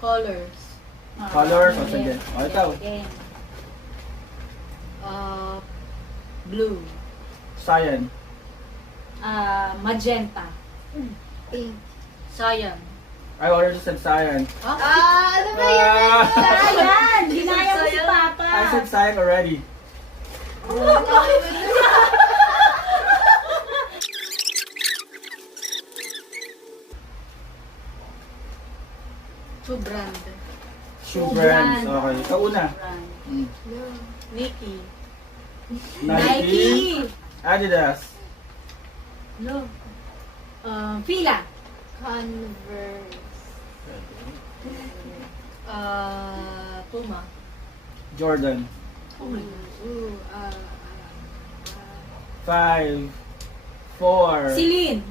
Colors. Colors, o sige. O, ikaw. Blue. Cyan. Magenta. Pink. Cyan. I already said cyan. Ano ba yan? Ayan! Ginaya mo si Papa. I said cyan already. Two brand. Shoe brands. Okay. Ikaw una. Mm. Nike. Nike. Adidas. No. Fila. Converse. Puma. Jordan. Ooh, 5, 4, Celine.